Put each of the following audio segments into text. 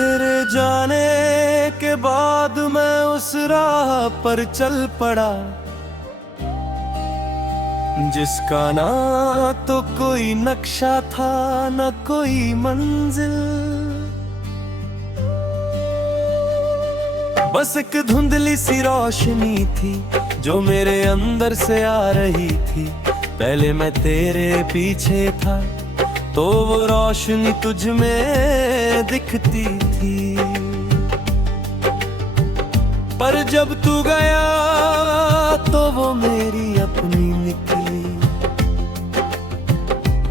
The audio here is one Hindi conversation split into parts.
तेरे जाने के बाद मैं उस राह पर चल पड़ा जिसका ना तो कोई नक्शा था न कोई मंजिल। बस एक धुंधली सी रोशनी थी जो मेरे अंदर से आ रही थी। पहले मैं तेरे पीछे था तो वो रोशनी तुझ में दिखती थी, पर जब तू गया तो वो मेरी अपनी निकली।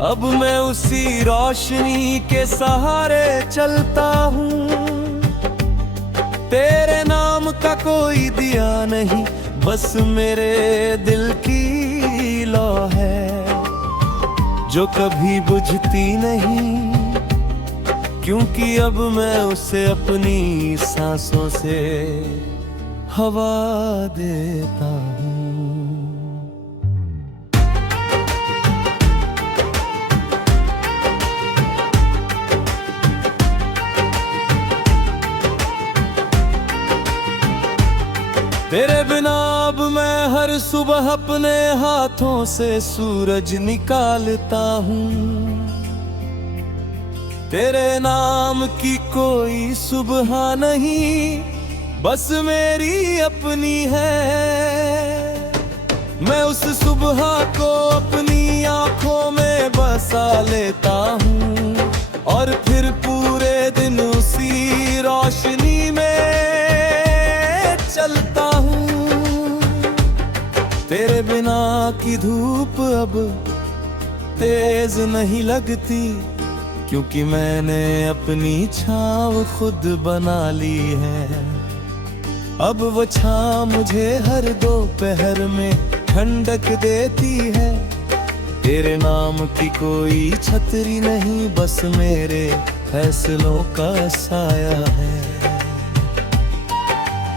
अब मैं उसी रोशनी के सहारे चलता हूँ। तेरे नाम का कोई दिया नहीं, बस मेरे दिल की लौ है जो कभी बुझती नहीं, क्योंकि अब मैं उसे अपनी सांसों से हवा देता हूँ। तेरे बिना अब मैं हर सुबह अपने हाथों से सूरज निकालता हूँ। तेरे नाम की कोई सुबह नहीं, बस मेरी अपनी है। मैं उस सुबह को अपनी आंखों में बसा लेता हूँ और फिर पूरे दिन उसी रोशनी में चलता हूँ। तेरे बिना की धूप अब तेज नहीं लगती, क्योंकि मैंने अपनी छाँव खुद बना ली है। अब वो छाँव मुझे हर दोपहर में ठंडक देती है। तेरे नाम की कोई छतरी नहीं, बस मेरे फैसलों का साया है।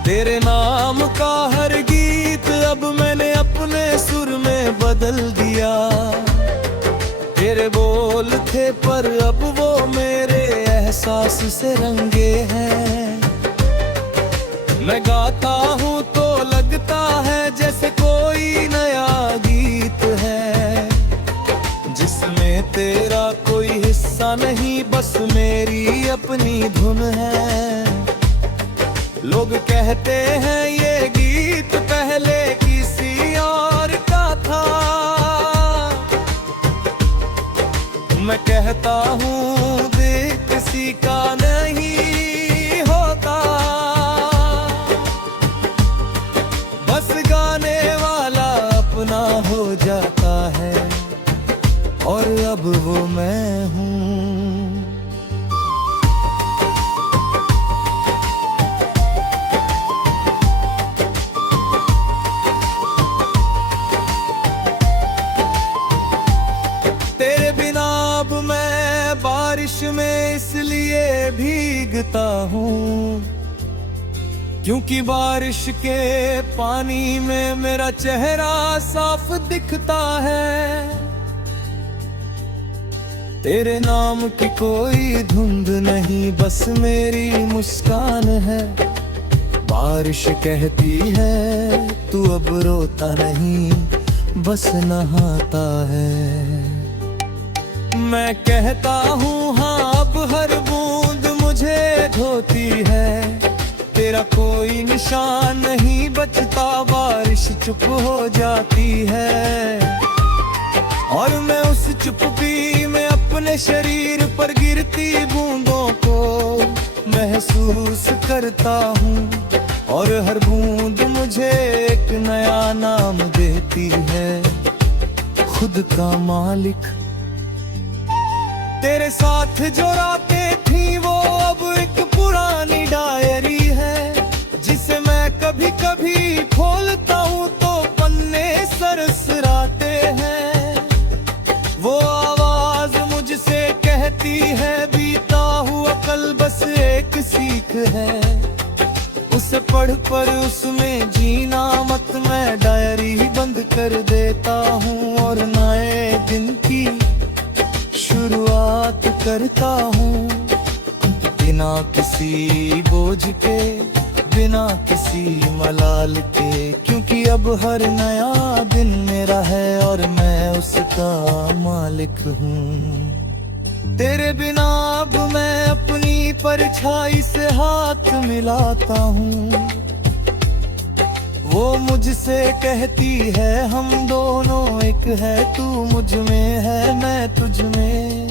तेरे नाम का हर गीत अब मैंने अपने सुर में बदल दिया। तेरे बोल थे पर अब वो मेरे एहसास से रंगे हैं। मैं गाता हूँ तो लगता है जैसे कोई नया गीत है, जिसमें तेरा कोई हिस्सा नहीं, बस मेरी अपनी धुन है। लोग कहते हैं ये गीत पहले किसी और का था, मैं कहता हूँ देख किसी का नहीं होता। बस गाने वाला अपना हो जाता है और अब वो मैं हूँ। बारिश में इसलिए भीगता हूँ क्योंकि बारिश के पानी में मेरा चेहरा साफ दिखता है। तेरे नाम की कोई धुंध नहीं, बस मेरी मुस्कान है। बारिश कहती है तू अब रोता नहीं, बस नहाता है। मैं कहता हूँ हाँ अब हर बूंद मुझे धोती है। तेरा कोई निशान नहीं बचता, बारिश चुप हो जाती है और मैं उस चुप्पी में अपने शरीर पर गिरती बूंदों को महसूस करता हूँ और हर बूंद मुझे एक नया नाम देती है, खुद का मालिक। तेरे साथ जो रातें थी वो अब एक पुरानी डायरी है, जिसे मैं कभी कभी खोलता हूँ तो पन्ने सरसराते हैं। वो आवाज मुझसे कहती है बीता हुआ कल बस एक सीख है, उसे पढ़ पर उसमें जीना मत। मैं डायरी बंद कर देता हूँ और नए दिन की शुरुआत करता हूँ। दिन बिना किसी बोझ के, बिना किसी मलाल के, क्योंकि अब हर नया दिन मेरा है और मैं उसका मालिक हूँ। तेरे बिना अब मैं अपनी परछाई से हाथ मिलाता हूँ। वो मुझसे कहती है हम दोनों एक है, तू मुझ में है मैं तुझ में।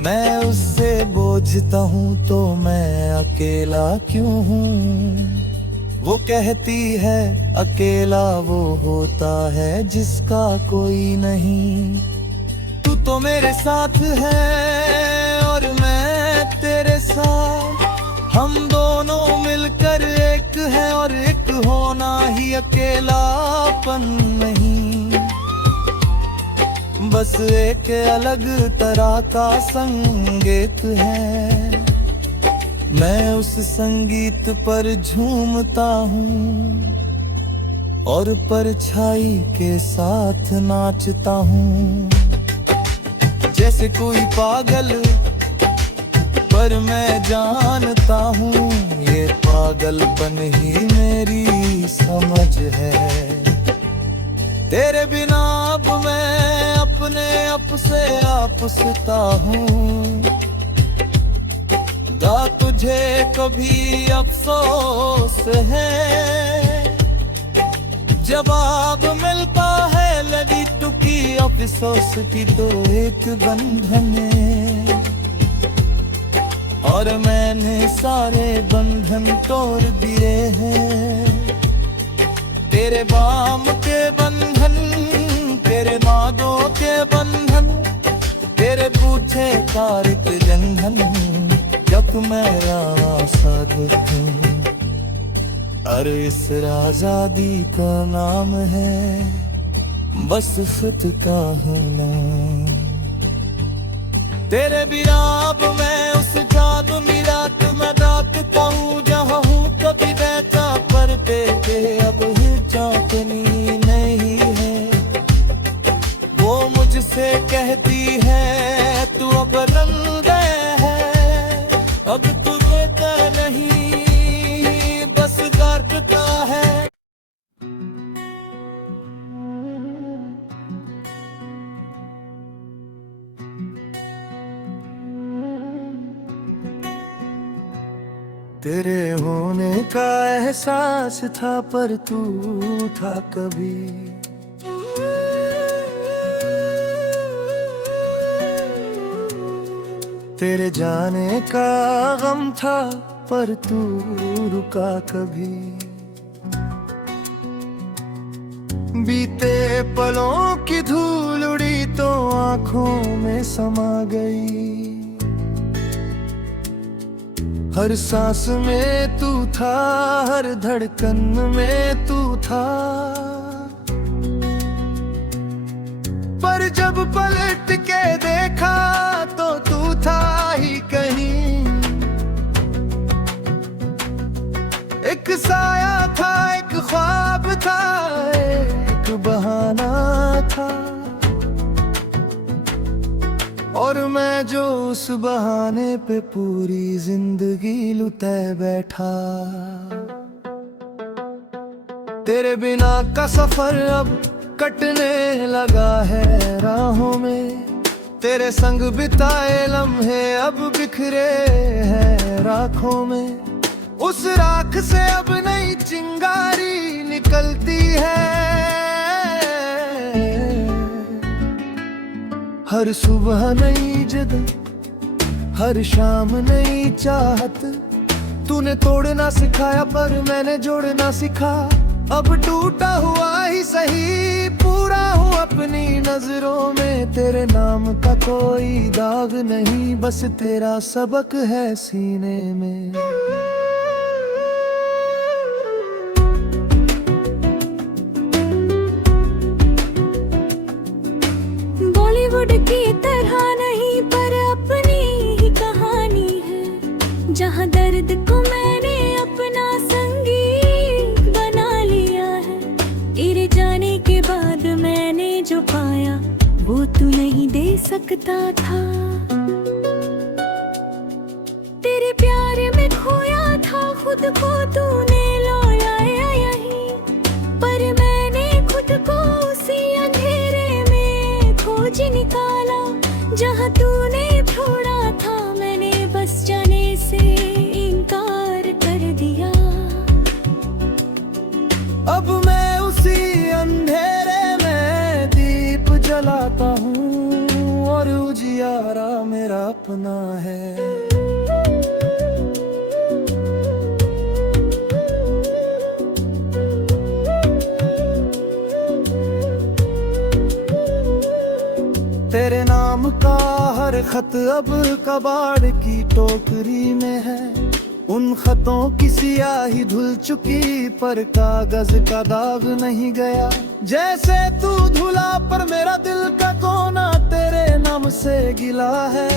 मैं उससे बोझता हूँ तो मैं अकेला क्यों हूँ। वो कहती है अकेला वो होता है जिसका कोई नहीं। तू तो मेरे साथ है और मैं तेरे साथ, हम दोनों मिलकर एक है और एक होना ही अकेलापन नहीं। बस एक अलग तरह का संगीत है, मैं उस संगीत पर झूमता हूँ और परछाई के साथ नाचता हूँ। जैसे कोई पागल पर मैं जानता हूँ ये पागलपन ही मेरी समझ है। तेरे बिना अब मैं अपने आप से आपसता हूँ। क्या तुझे कभी अफसोस है, जवाब मिलता है लड़ी टुकी अफसोस की तो एक बंधन है। और मैंने सारे बंधन तोड़ दिए हैं। तेरे बाम के बंधन, तेरे नादों के बंधन, तेरे पूछे तारिक जंधन, जब मेरा साथ हूँ। अरे इस आजादी का नाम है बस खुद का होना। तेरे बिना अब मैं उस जादुनी रात में रातता हूँ जहाँ हूँ कभी बैठा पर पे अब ही चौकनी नहीं है। वो मुझसे कहती है तू अब रंग है, अब तू रोता नहीं बस काटता है। तेरे होने का एहसास था पर तू था कभी, तेरे जाने का गम था पर तू रुका कभी। बीते पलों की धूल उड़ी तो आंखों में समा गई। हर सांस में तू था, हर धड़कन में तू था। पर जब पलट के देखा तो तू था ही कहीं। एक साया था, एक ख्वाब था, एक बहाना था, और मैं जो उस बहाने पे पूरी जिंदगी लुटे बैठा। तेरे बिना का सफर अब कटने लगा है राहों में। तेरे संग बिताए लम्हे अब बिखरे हैं राखों में। उस राख से अब नई चिंगारी निकलती है। हर सुबह नई जिद, हर शाम नई चाहत। तूने तोड़ना सिखाया पर मैंने जोड़ना सीखा। अब टूटा हुआ ही सही, पूरा हूँ अपनी नजरों में। तेरे नाम का कोई दाग नहीं, बस तेरा सबक है सीने में। बॉलीवुड की तरह नहीं पर अपनी ही कहानी है, जहाँ दर्द को मैंने अपना संगीत बना लिया है। तेरे जाने के बाद मैंने जो पाया वो तू नहीं दे सकता था। तेरे खुद को तूने लौटाया यहीं, पर मैंने खुद को उसी अंधेरे में खोज निकाला। जहाँ तूने छोड़ा था मैंने बस जाने से इनकार कर दिया। अब मैं उसी अंधेरे में दीप जलाता हूँ और उजियारा मेरा अपना है। तेरे नाम का हर खत अब कबाड़ की टोकरी में है। उन खतों की सियाही धुल चुकी पर कागज का दाग नहीं गया। जैसे तू धुला पर मेरा दिल का कोना तेरे नाम से गिला है।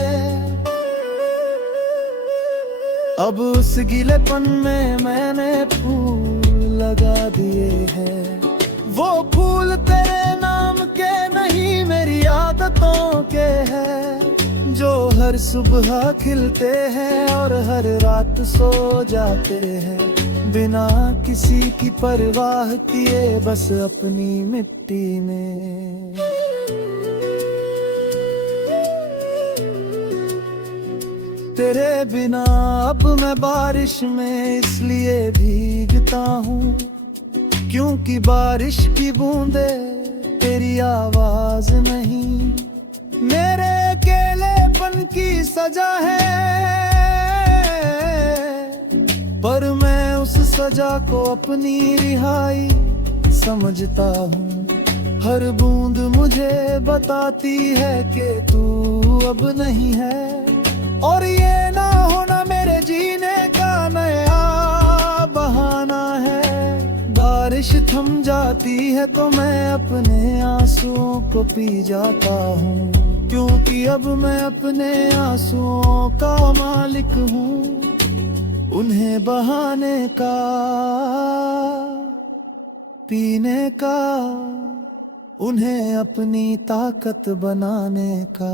अब उस गीलेपन में मैंने फूल लगा दिए हैं। वो फूल तेरे नाम के नहीं मेरी आदतों के हैं, जो हर सुबह खिलते हैं और हर रात सो जाते हैं बिना किसी की परवाह किए, बस अपनी मिट्टी में। तेरे बिना अब मैं बारिश में इसलिए भीगता हूँ क्योंकि बारिश की बूंदे तेरी आवाज नहीं मेरे अकेलेपन की सजा है। पर मैं उस सजा को अपनी रिहाई समझता हूँ। हर बूंद मुझे बताती है कि तू अब नहीं है, और ये ना होना मेरे जीने का नया बहाना है। बारिश थम जाती है तो मैं अपने आंसुओं को पी जाता हूँ, क्योंकि अब मैं अपने आंसुओं का मालिक हूँ। उन्हें बहाने का, पीने का, उन्हें अपनी ताकत बनाने का।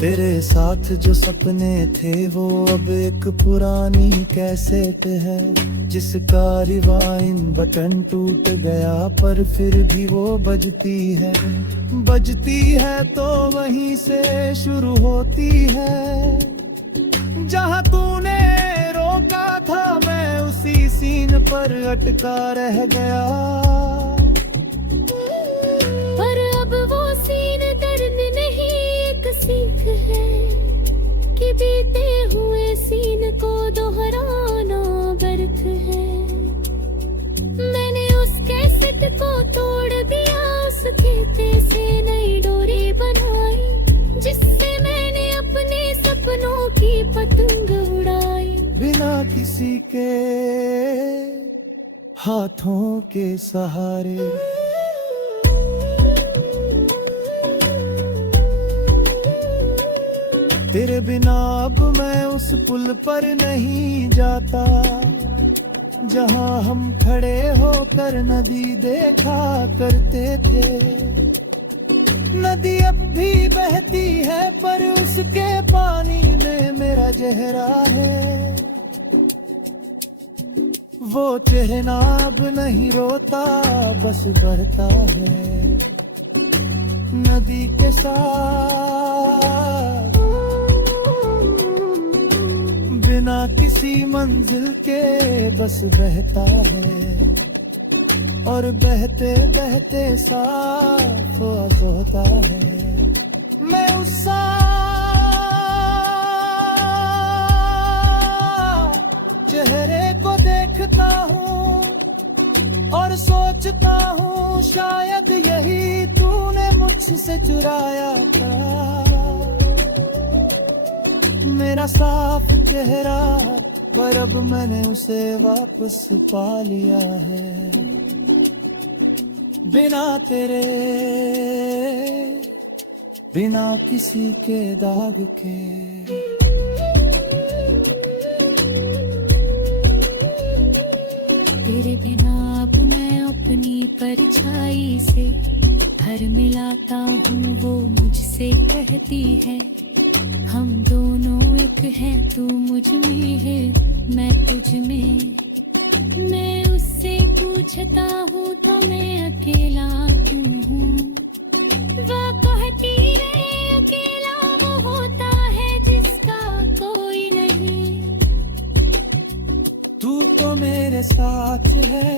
तेरे साथ जो सपने थे वो अब एक पुरानी कैसेट है, जिसका रिवाइंड बटन टूट गया पर फिर भी वो बजती है। बजती है तो वहीं से शुरू होती है जहाँ तूने रोका था। मैं उसी सीन पर अटका रह गया, पर अब वो सीन दर्द नहीं एक सीख है कि बीते हुए सीन को दोहराना बर्थ है। मैंने उस कैसेट को तोड़ दिया, उस खेते से नई डोरी बनाई, जिससे मैंने अपने सपनों की पतंग उड़ाई। बिना किसी के हाथों के सहारे तेरे बिना अब मैं उस पुल पर नहीं जाता जहाँ हम खड़े होकर नदी देखा करते थे। नदी अब भी बहती है पर उसके पानी में मेरा चेहरा है। वो चेहरा अब नहीं रोता बस बहता है नदी के साथ, बिना किसी मंजिल के बस बहता है और बहते बहते साफ होता है। मैं उस चेहरे को देखता हूँ और सोचता हूँ शायद यही तूने मुझसे चुराया था। मेरा साफ चेहरा पर अब मैंने उसे वापस पा लिया है। बिना तेरे, बिना किसी के दाग के। तेरे बिना अब मैं अपनी परछाई से हर मिलाता हूँ वो मुझसे कहती है, हम दोनों एक हैं, तू मुझ में है मैं तुझ में। मैं उससे पूछता हूँ तो मैं अकेला क्यों हूँ, वो कहती है अकेला वो होता है जिसका कोई नहीं। तू तो मेरे साथ है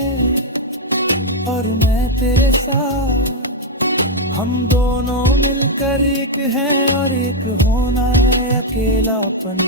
और मैं तेरे साथ, हम दोनों मिलकर एक हैं और एक होना है अकेलापन।